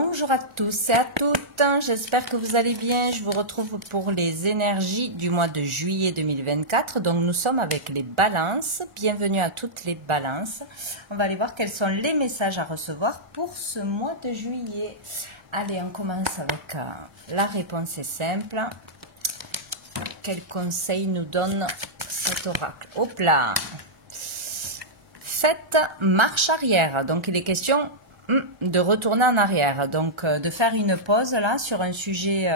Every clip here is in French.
Bonjour à tous et à toutes, j'espère que vous allez bien. Je vous retrouve pour les énergies du mois de juillet 2024. Donc nous sommes avec les balances. Bienvenue à toutes les balances. On va aller voir quels sont les messages à recevoir pour ce mois de juillet. Allez, on commence avec la réponse est simple. Quel conseil nous donne cet oracle? Hop là! Faites marche arrière. Donc il est question de retourner en arrière, donc de faire une pause là sur un sujet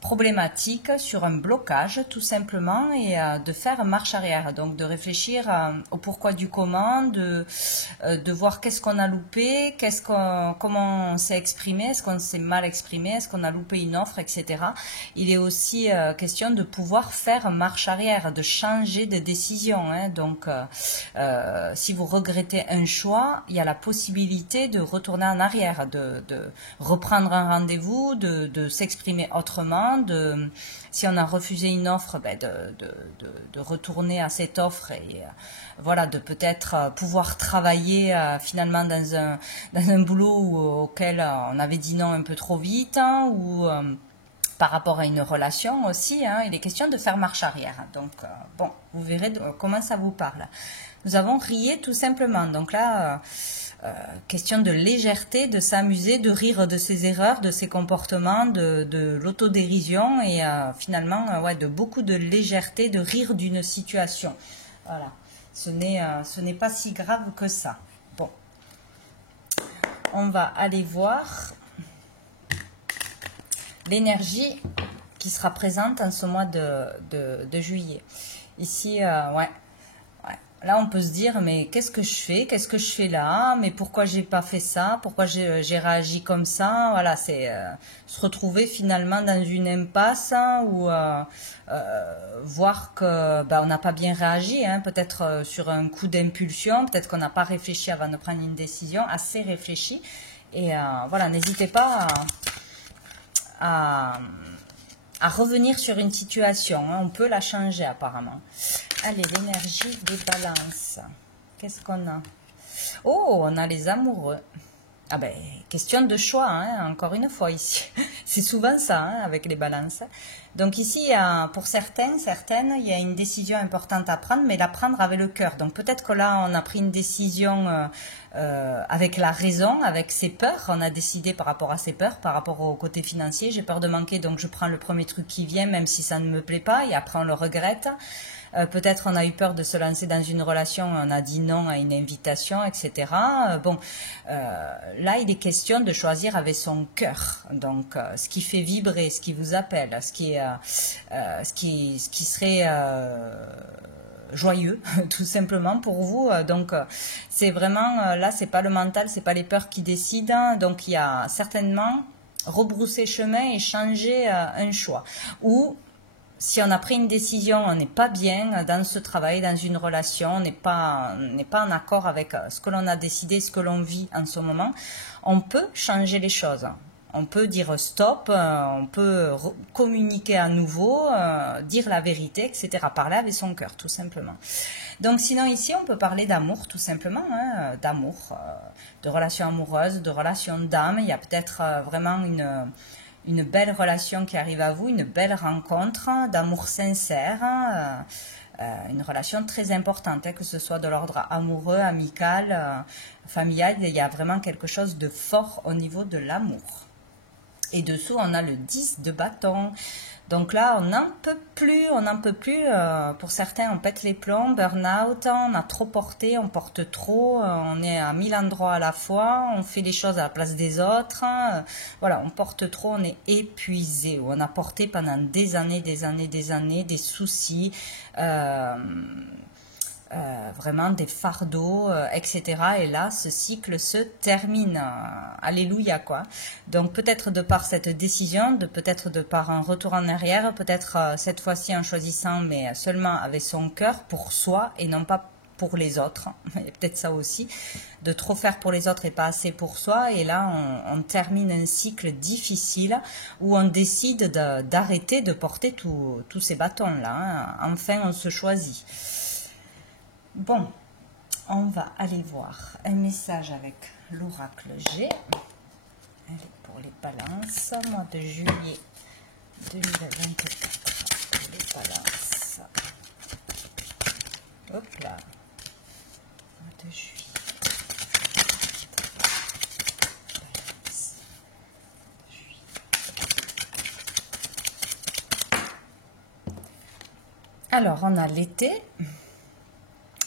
problématique, sur un blocage tout simplement, et de faire marche arrière, donc de réfléchir au pourquoi du comment, de voir qu'est-ce qu'on a loupé, comment on s'est exprimé, est-ce qu'on s'est mal exprimé, est-ce qu'on a loupé une offre, etc. Il est aussi question de pouvoir faire marche arrière, de changer de décision, hein. Donc si vous regrettez un choix, il y a la possibilité de retourner en arrière, de reprendre un rendez-vous, de s'exprimer autrement, si on a refusé une offre, ben de retourner à cette offre et voilà, de peut-être pouvoir travailler finalement dans un boulot auquel on avait dit non un peu trop vite, hein, ou par rapport à une relation aussi, hein, il est question de faire marche arrière. Donc bon, vous verrez comment ça vous parle. Nous avons rié tout simplement. Donc là, question de légèreté, de s'amuser, de rire de ses erreurs, de ses comportements, de l'autodérision et finalement, ouais, de beaucoup de légèreté, de rire d'une situation. Voilà, ce n'est pas si grave que ça. Bon, on va aller voir l'énergie qui sera présente en ce mois de juillet. Ici, ouais. Là, on peut se dire, mais qu'est-ce que je fais? Qu'est-ce que je fais là? Mais pourquoi j'ai pas fait ça? Pourquoi j'ai réagi comme ça? Voilà, c'est se retrouver finalement dans une impasse, hein, ou voir que on n'a pas bien réagi, hein, peut-être sur un coup d'impulsion, peut-être qu'on n'a pas réfléchi avant de prendre une décision, assez réfléchi. Et voilà, n'hésitez pas à revenir sur une situation, hein. On peut la changer apparemment. Allez, l'énergie des balances. Qu'est-ce qu'on a? Oh, on a les amoureux. Ah ben, question de choix, hein, encore une fois ici. C'est souvent ça, hein, avec les balances. Donc ici, il y a, pour certaines, il y a une décision importante à prendre, mais la prendre avec le cœur. Donc peut-être que là, on a pris une décision avec la raison, avec ses peurs. On a décidé par rapport à ses peurs, par rapport au côté financier. J'ai peur de manquer, donc je prends le premier truc qui vient, même si ça ne me plaît pas, et après on le regrette. Peut-être on a eu peur de se lancer dans une relation, on a dit non à une invitation, etc. Bon, là il est question de choisir avec son cœur, donc ce qui fait vibrer, ce qui vous appelle, ce qui serait joyeux tout simplement pour vous. Donc c'est vraiment là, c'est pas le mental, c'est pas les peurs qui décident. Donc il y a certainement rebrousser chemin et changer un choix, ou si on a pris une décision, on n'est pas bien dans ce travail, dans une relation, on n'est pas en accord avec ce que l'on a décidé, ce que l'on vit en ce moment, on peut changer les choses. On peut dire stop, on peut communiquer à nouveau, dire la vérité, etc. Parler avec son cœur, tout simplement. Donc sinon ici, on peut parler d'amour, tout simplement, hein, d'amour, de relations amoureuses, de relations d'âme. Il y a peut-être vraiment une belle relation qui arrive à vous, une belle rencontre d'amour sincère, une relation très importante, hein, que ce soit de l'ordre amoureux, amical, familial. Il y a vraiment quelque chose de fort au niveau de l'amour. Et dessous, on a le 10 de bâton. Donc là, on n'en peut plus, pour certains, on pète les plombs, burn-out, on a trop porté, on porte trop, on est à 1000 endroits à la fois, on fait les choses à la place des autres, voilà, on porte trop, on est épuisé, on a porté pendant des années, des soucis, vraiment des fardeaux, etc. Et là, ce cycle se termine. Alléluia, quoi. Donc, peut-être de par cette décision, peut-être de par un retour en arrière, peut-être cette fois-ci en choisissant, mais seulement avec son cœur, pour soi et non pas pour les autres. Il y a peut-être ça aussi, de trop faire pour les autres et pas assez pour soi. Et là, on termine un cycle difficile où on décide d'arrêter de porter tous ces bâtons-là, hein. Enfin, on se choisit. Bon, on va aller voir un message avec l'oracle G. Allez. balances, mois de juillet 2024 pour les balances. Hop là, mois de juillet. Balance. Alors, on a l'été,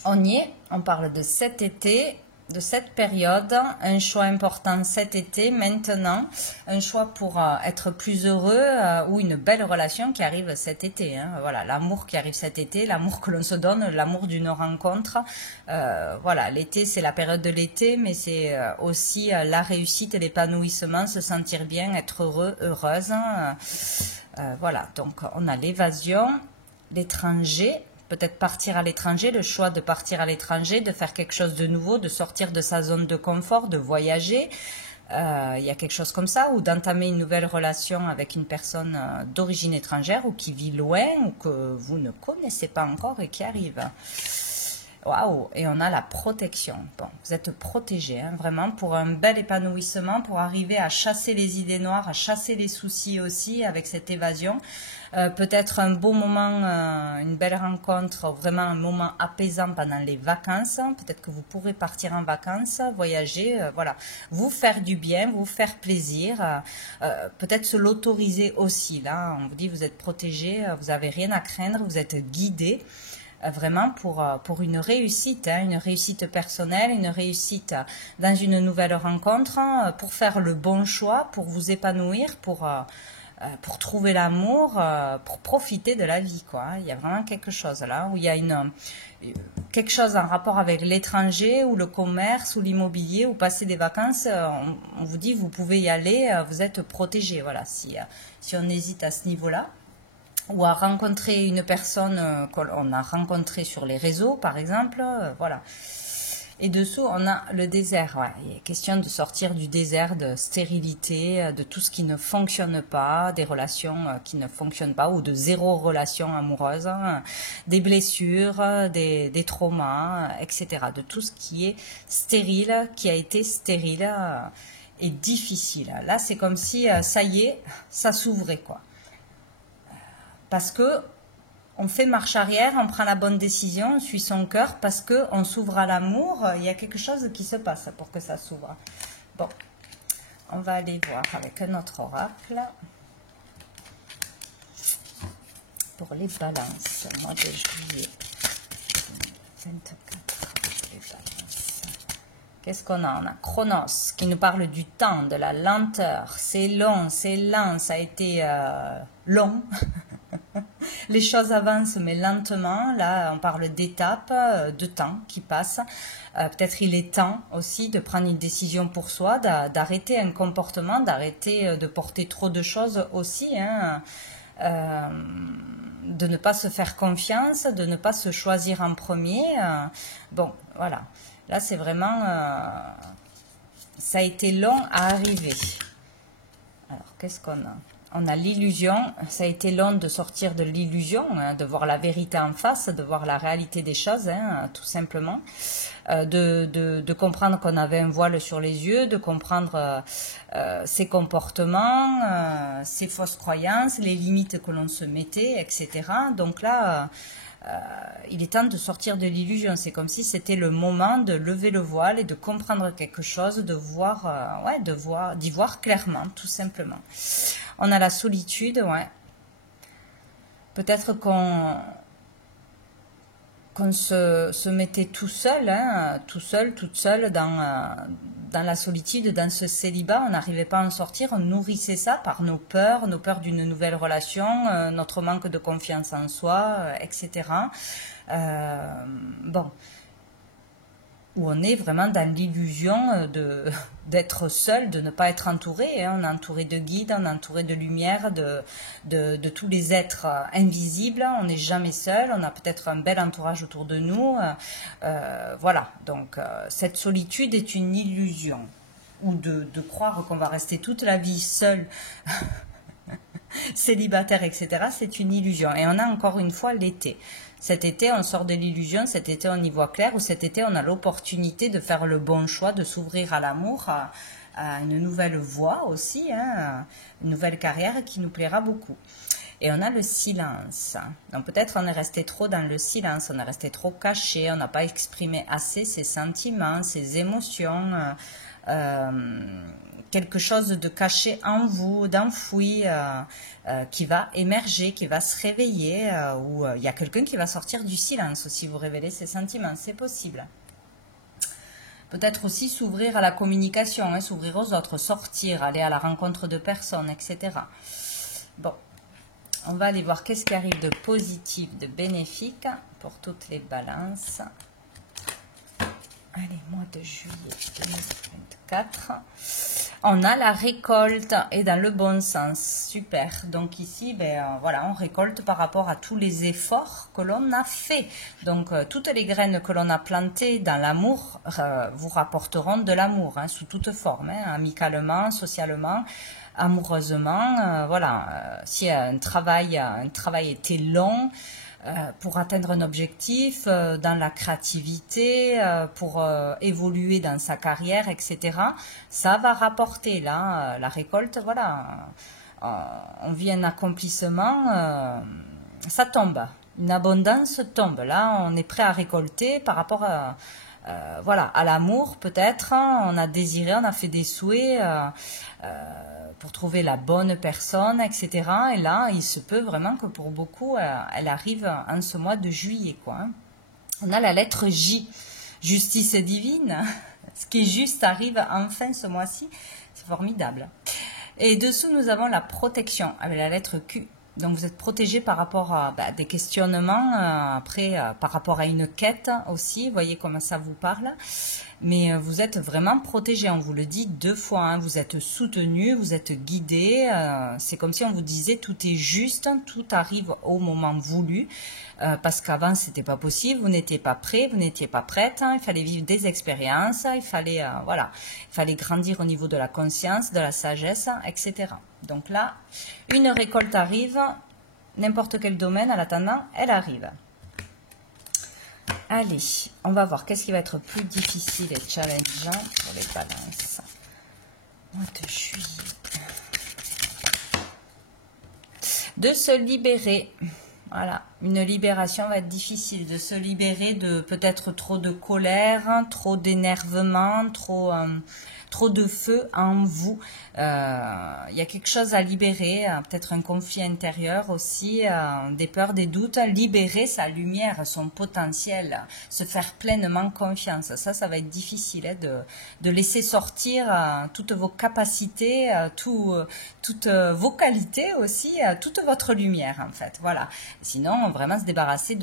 on y est, on parle de cet été, de cette période, un choix important cet été, maintenant, un choix pour être plus heureux ou une belle relation qui arrive cet été. Hein. Voilà, l'amour qui arrive cet été, l'amour que l'on se donne, l'amour d'une rencontre. Voilà, l'été, c'est la période de l'été, mais c'est aussi la réussite, l'épanouissement, se sentir bien, être heureux, heureuse. Voilà, donc on a l'évasion, l'étranger. Peut-être partir à l'étranger, le choix de partir à l'étranger, de faire quelque chose de nouveau, de sortir de sa zone de confort, de voyager. Il y a quelque chose comme ça, ou d'entamer une nouvelle relation avec une personne d'origine étrangère ou qui vit loin ou que vous ne connaissez pas encore et qui arrive. Waouh! Et on a la protection. Bon, vous êtes protégé, hein, vraiment, pour un bel épanouissement, pour arriver à chasser les idées noires, à chasser les soucis aussi avec cette évasion. Peut-être un beau moment, une belle rencontre, vraiment un moment apaisant pendant les vacances. Peut-être que vous pourrez partir en vacances, voyager, voilà, vous faire du bien, vous faire plaisir, peut-être se l'autoriser aussi. Là, on vous dit, vous êtes protégé, vous n'avez rien à craindre, vous êtes guidé. Vraiment pour une réussite, hein, une réussite personnelle, une réussite dans une nouvelle rencontre, pour faire le bon choix, pour vous épanouir, pour trouver l'amour, pour profiter de la vie, quoi. Il y a vraiment quelque chose là où il y a quelque chose en rapport avec l'étranger ou le commerce ou l'immobilier ou passer des vacances. On vous dit vous pouvez y aller, vous êtes protégé. Voilà, si on hésite à ce niveau-là. Ou à rencontrer une personne qu'on a rencontrée sur les réseaux, par exemple, voilà. Et dessous, on a le désert. Ouais. Il est question de sortir du désert, de stérilité, de tout ce qui ne fonctionne pas, des relations qui ne fonctionnent pas, ou de zéro relation amoureuse, hein, des blessures, des traumas, etc. De tout ce qui est stérile, qui a été stérile et difficile. Là, c'est comme si, ça y est, ça s'ouvrait, quoi. Parce que on fait marche arrière, on prend la bonne décision, on suit son cœur, parce qu'on s'ouvre à l'amour, il y a quelque chose qui se passe pour que ça s'ouvre. Bon, on va aller voir avec un autre oracle. Pour les balances, mois de juillet 24, les balances. Qu'est-ce qu'on a? On a Chronos qui nous parle du temps, de la lenteur. C'est long, c'est lent, ça a été long. Les choses avancent mais lentement. Là, on parle d'étapes, de temps qui passe. Peut-être il est temps aussi de prendre une décision pour soi, d'arrêter un comportement, d'arrêter de porter trop de choses aussi. Hein. De ne pas se faire confiance, de ne pas se choisir en premier. Bon, voilà. Là, c'est vraiment... ça a été long à arriver. Alors, qu'est-ce qu'on a? On a l'illusion, ça a été long de sortir de l'illusion, hein, de voir la vérité en face, de voir la réalité des choses, hein, tout simplement. De comprendre qu'on avait un voile sur les yeux, de comprendre ses comportements, ses fausses croyances, les limites que l'on se mettait, etc. Donc là... il est temps de sortir de l'illusion. C'est comme si c'était le moment de lever le voile et de comprendre quelque chose, de voir, d'y voir clairement, tout simplement. On a la solitude, ouais. Peut-être qu'on se mettait tout seul, hein, tout seul, toute seule dans la solitude, dans ce célibat. On n'arrivait pas à en sortir, on nourrissait ça par nos peurs d'une nouvelle relation, notre manque de confiance en soi, etc. Bon, où on est vraiment dans l'illusion d'être seul, de ne pas être entouré. Hein. On est entouré de guides, on est entouré de lumière, de tous les êtres invisibles. On n'est jamais seul, on a peut-être un bel entourage autour de nous. Voilà, donc cette solitude est une illusion. Ou de croire qu'on va rester toute la vie seul, célibataire, etc. C'est une illusion. Et on a encore une fois l'été. Cet été, on sort de l'illusion, cet été, on y voit clair, ou cet été, on a l'opportunité de faire le bon choix, de s'ouvrir à l'amour, à une nouvelle voie aussi, hein, une nouvelle carrière qui nous plaira beaucoup. Et on a le silence. Donc peut-être on est resté trop dans le silence, on est resté trop caché, on n'a pas exprimé assez ses sentiments, ses émotions, quelque chose de caché en vous, d'enfoui, qui va émerger, qui va se réveiller, ou il y a quelqu'un qui va sortir du silence aussi, vous révéler ses sentiments, c'est possible. Peut-être aussi s'ouvrir à la communication, hein, s'ouvrir aux autres, sortir, aller à la rencontre de personnes, etc. Bon, on va aller voir qu'est-ce qui arrive de positif, de bénéfique pour toutes les balances. Allez, mois de juillet 2024. On a la récolte et dans le bon sens. Super. Donc ici, voilà, on récolte par rapport à tous les efforts que l'on a fait. Donc toutes les graines que l'on a plantées dans l'amour vous rapporteront de l'amour, hein, sous toute forme, hein, amicalement, socialement, amoureusement. Voilà. Si un travail était long, pour atteindre un objectif, dans la créativité, pour évoluer dans sa carrière, etc. Ça va rapporter, là, la récolte, voilà, on vit un accomplissement, ça tombe, une abondance tombe, là, on est prêt à récolter par rapport à, voilà, à l'amour, peut-être, on a désiré, on a fait des souhaits, pour trouver la bonne personne, etc. Et là, il se peut vraiment que pour beaucoup, elle arrive en ce mois de juillet, quoi. Hein. On a la lettre J, justice divine. Ce qui est juste arrive enfin ce mois-ci. C'est formidable. Et dessous, nous avons la protection avec la lettre Q. Donc, vous êtes protégé par rapport à des questionnements, après, par rapport à une quête aussi. Vous voyez comment ça vous parle. Mais vous êtes vraiment protégé, on vous le dit 2 fois, hein. Vous êtes soutenu, vous êtes guidé, c'est comme si on vous disait tout est juste, tout arrive au moment voulu, parce qu'avant c'était pas possible, vous n'étiez pas prêt, vous n'étiez pas prête, hein. Il fallait vivre des expériences, il fallait, voilà, il fallait grandir au niveau de la conscience, de la sagesse, etc. Donc là, une récolte arrive, n'importe quel domaine, en attendant, elle arrive. Allez, on va voir qu'est-ce qui va être plus difficile et challengeant pour les balances. Mois de juillet. De se libérer. Voilà, une libération va être difficile. De se libérer de peut-être trop de colère, trop d'énervement, trop de feu en vous. Il y a quelque chose à libérer, peut-être un conflit intérieur aussi, des peurs, des doutes. Libérer sa lumière, son potentiel, se faire pleinement confiance. Ça va être difficile, hein, de laisser sortir toutes vos capacités, toutes vos qualités aussi, toute votre lumière en fait. Voilà. Sinon, vraiment se débarrasser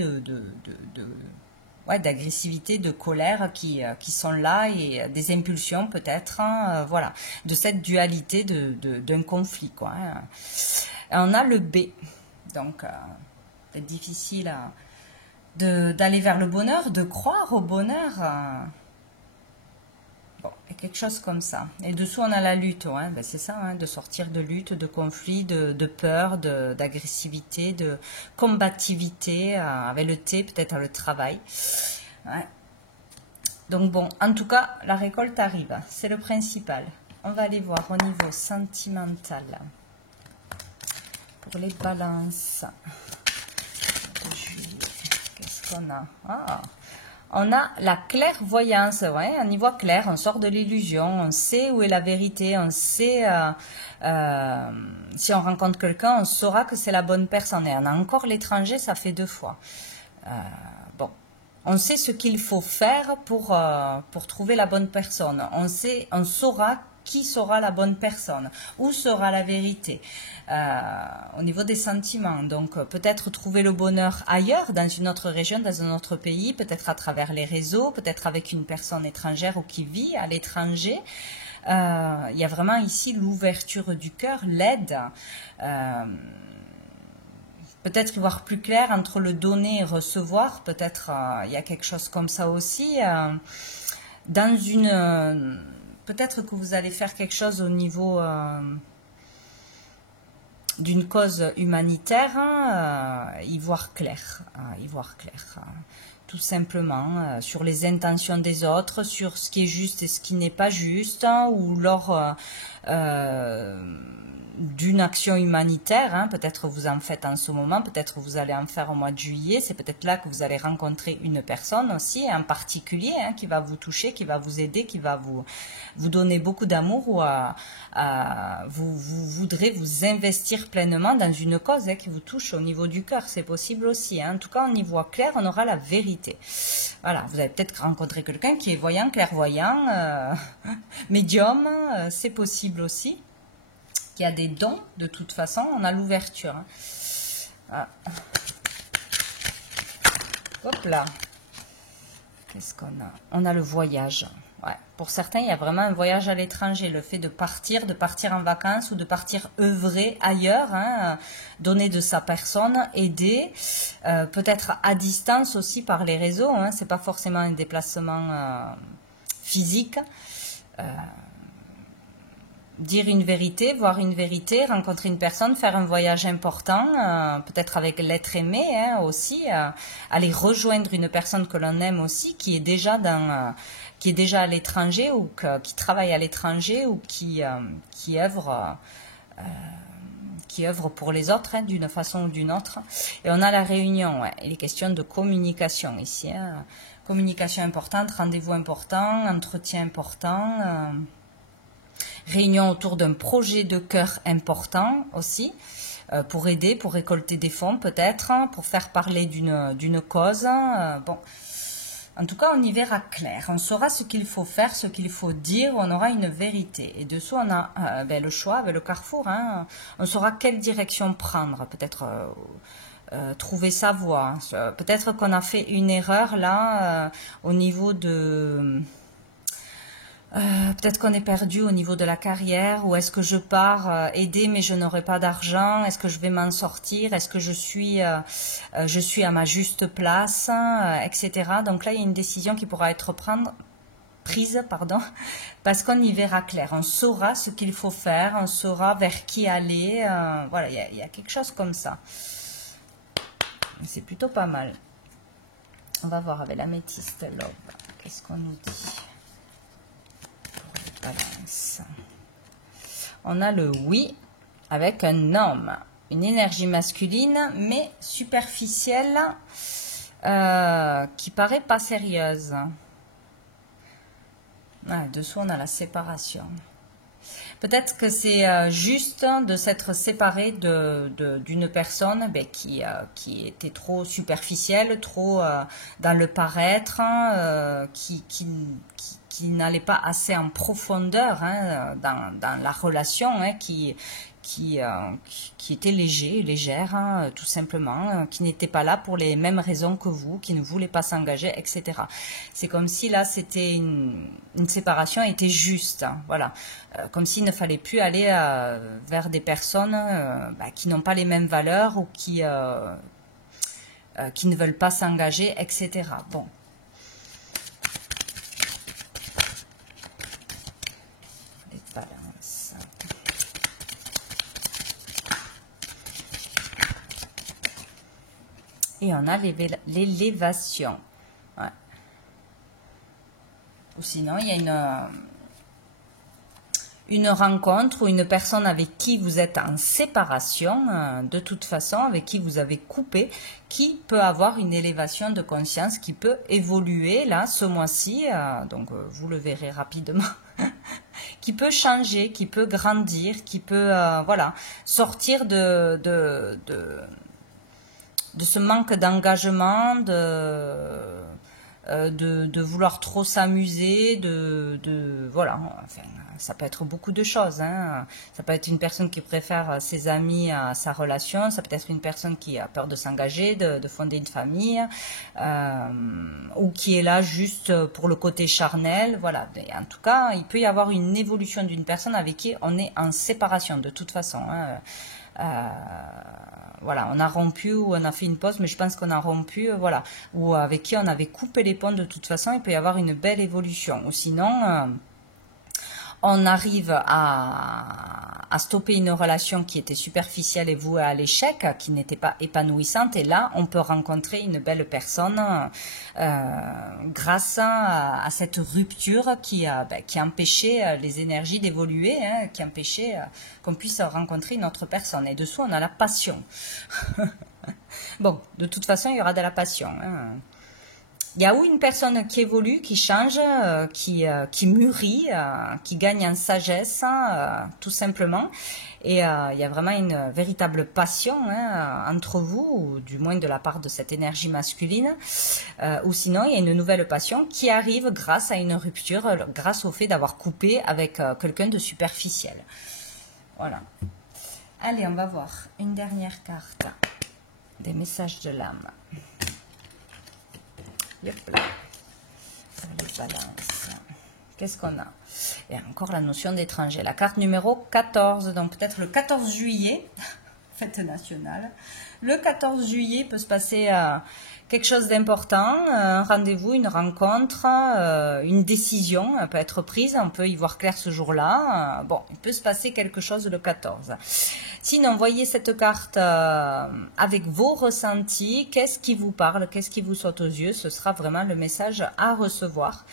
d'agressivité, de colère qui sont là et des impulsions peut-être, hein, voilà, de cette dualité d'un conflit, quoi. Hein. Et on a le B, donc c'est difficile d'aller vers le bonheur, de croire au bonheur. Bon, et quelque chose comme ça. Et dessous, on a la lutte. Hein. C'est ça, hein, de sortir de lutte, de conflit, de peur, d'agressivité, de combativité, avec le T, peut-être le travail. Ouais. Donc bon, en tout cas, la récolte arrive. C'est le principal. On va aller voir au niveau sentimental. Pour les balances. Qu'est-ce qu'on a ? On a la clairvoyance, ouais, on y voit clair, on sort de l'illusion, on sait où est la vérité, on sait, si on rencontre quelqu'un, on saura que c'est la bonne personne. Et on a encore l'étranger, ça fait 2 fois. Bon, on sait ce qu'il faut faire pour trouver la bonne personne. On saura qui sera la bonne personne, où sera la vérité, au niveau des sentiments. Donc peut-être trouver le bonheur ailleurs, dans une autre région, dans un autre pays, peut-être à travers les réseaux, peut-être avec une personne étrangère ou qui vit à l'étranger. Il y a vraiment ici l'ouverture du cœur, l'aide, peut-être y voir plus clair entre le donner et recevoir, peut-être il y a quelque chose comme ça aussi, dans une... Peut-être que vous allez faire quelque chose au niveau d'une cause humanitaire, y voir clair, tout simplement, sur les intentions des autres, sur ce qui est juste et ce qui n'est pas juste, hein, ou lors d'une action humanitaire, hein, peut-être vous en faites en ce moment, peut-être vous allez en faire au mois de juillet, c'est peut-être là que vous allez rencontrer une personne aussi, en particulier, hein, qui va vous toucher, qui va vous aider, qui va vous donner beaucoup d'amour, ou vous voudrez vous investir pleinement dans une cause, hein, qui vous touche au niveau du cœur, c'est possible aussi, hein. En tout cas on y voit clair, on aura la vérité. Voilà, vous allez peut-être rencontrer quelqu'un qui est voyant, clairvoyant, médium, c'est possible aussi. Il y a des dons, de toute façon, on a l'ouverture. Hein. Ah. Hop là. Qu'est-ce qu'on a? On a le voyage. Ouais. Pour certains, il y a vraiment un voyage à l'étranger. Le fait de partir en vacances ou de partir œuvrer ailleurs, hein, donner de sa personne, aider, peut-être à distance aussi par les réseaux. Hein, c'est pas forcément un déplacement physique. Dire une vérité, voir une vérité, rencontrer une personne, faire un voyage important, peut-être avec l'être aimé, hein, aussi, aller rejoindre une personne que l'on aime aussi, qui est déjà à l'étranger, ou qui travaille à l'étranger, ou qui œuvre pour les autres, hein, d'une façon ou d'une autre. Et on a la réunion, ouais. Il est question de communication ici, hein. Communication importante, rendez-vous important, entretien important, réunion autour d'un projet de cœur important aussi, pour aider, pour récolter des fonds peut-être, pour faire parler d'une cause. Bon, en tout cas, on y verra clair. On saura ce qu'il faut faire, ce qu'il faut dire, on aura une vérité. Et dessous, on a le choix, le carrefour. Hein. On saura quelle direction prendre, peut-être trouver sa voie. Peut-être qu'on a fait une erreur là, au niveau de... peut-être qu'on est perdu au niveau de la carrière, ou est-ce que je pars aider mais je n'aurai pas d'argent, est-ce que je vais m'en sortir, est-ce que je suis à ma juste place, etc. Donc là, il y a une décision qui pourra être prise, parce qu'on y verra clair, on saura ce qu'il faut faire, on saura vers qui aller, voilà, il y a quelque chose comme ça. C'est plutôt pas mal. On va voir avec l'améthyste Love, qu'est-ce qu'on nous dit? Balance. On a le oui avec un homme, une énergie masculine mais superficielle, qui paraît pas sérieuse. Dessous on a la séparation. Peut-être que c'est juste de s'être séparé d'une personne qui était trop superficielle, trop dans le paraître, qui n'allait pas assez en profondeur, hein, dans la relation, hein, qui était légère, hein, tout simplement, qui n'était pas là pour les mêmes raisons que vous, qui ne voulait pas s'engager, etc. C'est comme si là, c'était une séparation était juste, hein, voilà. Comme s'il ne fallait plus aller vers des personnes qui n'ont pas les mêmes valeurs, ou qui ne veulent pas s'engager, etc. Bon. Les balances. Et on a l'élévation. Ouais. Ou sinon, il y a une rencontre ou une personne avec qui vous êtes en séparation, de toute façon, avec qui vous avez coupé, qui peut avoir une élévation de conscience, qui peut évoluer là, ce mois-ci, donc vous le verrez rapidement, qui peut changer, qui peut grandir, qui peut voilà, sortir de ce manque d'engagement, de vouloir trop s'amuser, voilà, enfin, ça peut être beaucoup de choses, hein. Ça peut être une personne qui préfère ses amis à sa relation, ça peut être une personne qui a peur de s'engager, de fonder une famille, ou qui est là juste pour le côté charnel, voilà. Et en tout cas, il peut y avoir une évolution d'une personne avec qui on est en séparation de toute façon, hein. Voilà, on a rompu ou on a fait une pause, mais je pense qu'on a rompu, voilà, ou avec qui on avait coupé les ponts de toute façon, il peut y avoir une belle évolution. Ou sinon, on arrive à stopper une relation qui était superficielle et vouée à l'échec, qui n'était pas épanouissante. Et là, on peut rencontrer une belle personne grâce à cette rupture qui empêchait les énergies d'évoluer, hein, qui empêchait qu'on puisse rencontrer une autre personne. Et dessous, on a la passion. Bon, de toute façon, il y aura de la passion, hein. Il y a ou une personne qui évolue, qui change, qui mûrit, qui gagne en sagesse, tout simplement. Et il y a vraiment une véritable passion, hein, entre vous, ou du moins de la part de cette énergie masculine. Ou sinon, il y a une nouvelle passion qui arrive grâce à une rupture, grâce au fait d'avoir coupé avec quelqu'un de superficiel. Voilà. Allez, on va voir une dernière carte des messages de l'âme. Yep là. Les balances. Qu'est-ce qu'on a? Et encore la notion d'étranger. La carte numéro 14, donc peut-être le 14 juillet, fête nationale. Le 14 juillet peut se passer quelque chose d'important, un rendez-vous, une rencontre, une décision peut être prise, on peut y voir clair ce jour-là. Bon, il peut se passer quelque chose le 14. Sinon, voyez cette carte avec vos ressentis, qu'est-ce qui vous parle, qu'est-ce qui vous saute aux yeux, ce sera vraiment le message à recevoir.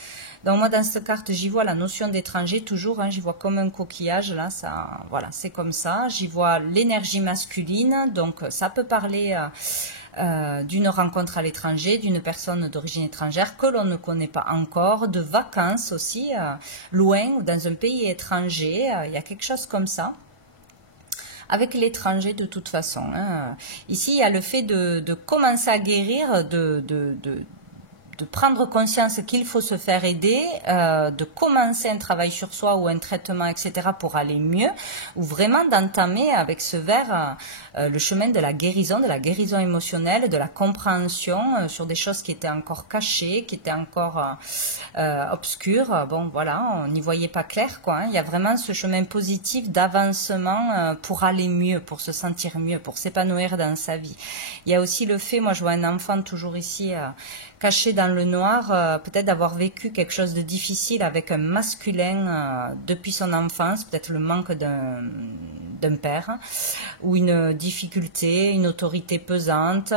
Donc moi dans cette carte j'y vois la notion d'étranger toujours, hein, j'y vois comme un coquillage là, ça, voilà, c'est comme ça. J'y vois l'énergie masculine, donc ça peut parler d'une rencontre à l'étranger, d'une personne d'origine étrangère que l'on ne connaît pas encore, de vacances aussi, loin ou dans un pays étranger, il y a quelque chose comme ça. Avec l'étranger de toute façon, hein. Ici il y a le fait de commencer à guérir, de prendre conscience qu'il faut se faire aider, de commencer un travail sur soi ou un traitement, etc. pour aller mieux, ou vraiment d'entamer avec ce verre le chemin de la guérison émotionnelle, de la compréhension sur des choses qui étaient encore cachées, qui étaient encore obscures. Bon, voilà, on n'y voyait pas clair, quoi, hein. Il y a vraiment ce chemin positif d'avancement pour aller mieux, pour se sentir mieux, pour s'épanouir dans sa vie. Il y a aussi le fait, moi je vois un enfant toujours ici caché dans le noir, peut-être d'avoir vécu quelque chose de difficile avec un masculin depuis son enfance, peut-être le manque d'un père, ou une difficulté, une autorité pesante,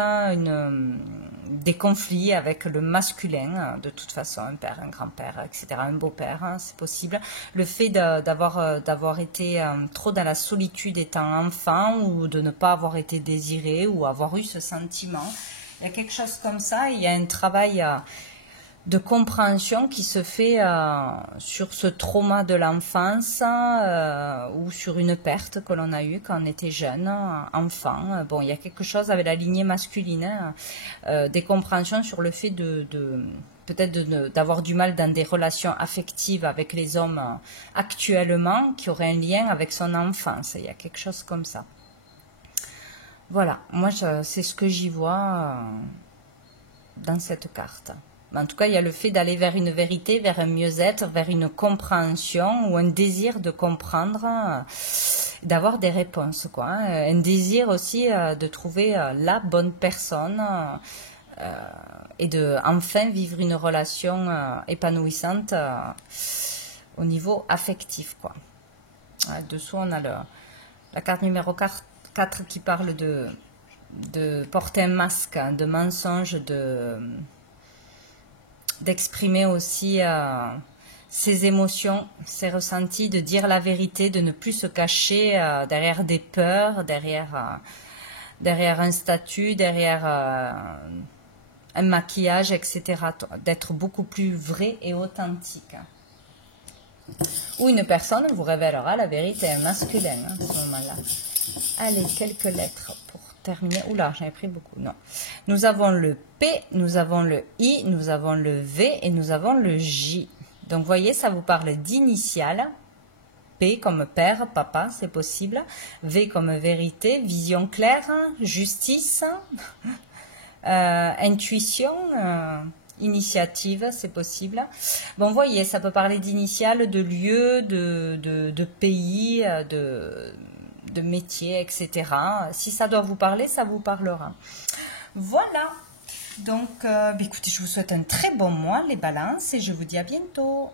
des conflits avec le masculin, de toute façon, un père, un grand-père, etc., un beau-père, hein, c'est possible. Le fait d'avoir été trop dans la solitude étant enfant, ou de ne pas avoir été désiré, ou avoir eu ce sentiment. Il y a quelque chose comme ça, il y a un travail de compréhension qui se fait sur ce trauma de l'enfance ou sur une perte que l'on a eue quand on était jeune, enfant. Bon, il y a quelque chose avec la lignée masculine, des compréhensions sur le fait peut-être d'avoir du mal dans des relations affectives avec les hommes actuellement, qui auraient un lien avec son enfance. Il y a quelque chose comme ça. Voilà, moi c'est ce que j'y vois dans cette carte. Mais en tout cas, il y a le fait d'aller vers une vérité, vers un mieux-être, vers une compréhension ou un désir de comprendre, d'avoir des réponses, quoi, hein. Un désir aussi de trouver la bonne personne et de enfin vivre une relation épanouissante au niveau affectif, quoi. Dessous, on a la carte numéro 4 qui parle de porter un masque, hein, de mensonge, d'exprimer aussi ses émotions, ses ressentis, de dire la vérité, de ne plus se cacher derrière des peurs, derrière un statut, derrière un maquillage, etc. D'être beaucoup plus vrai et authentique. Ou une personne vous révélera la vérité, un masculin, hein, à ce moment-là. Allez, quelques lettres pour terminer. Oula, j'en ai pris beaucoup. Non. Nous avons le P, nous avons le I, nous avons le V et nous avons le J. Donc, vous voyez, ça vous parle d'initiales. P comme père, papa, c'est possible. V comme vérité, vision claire, justice, intuition, initiative, c'est possible. Bon, vous voyez, ça peut parler d'initiales, de lieux, de pays, de métier, etc. Si ça doit vous parler, ça vous parlera. Voilà. Donc, écoutez, je vous souhaite un très bon mois, les balances, et je vous dis à bientôt.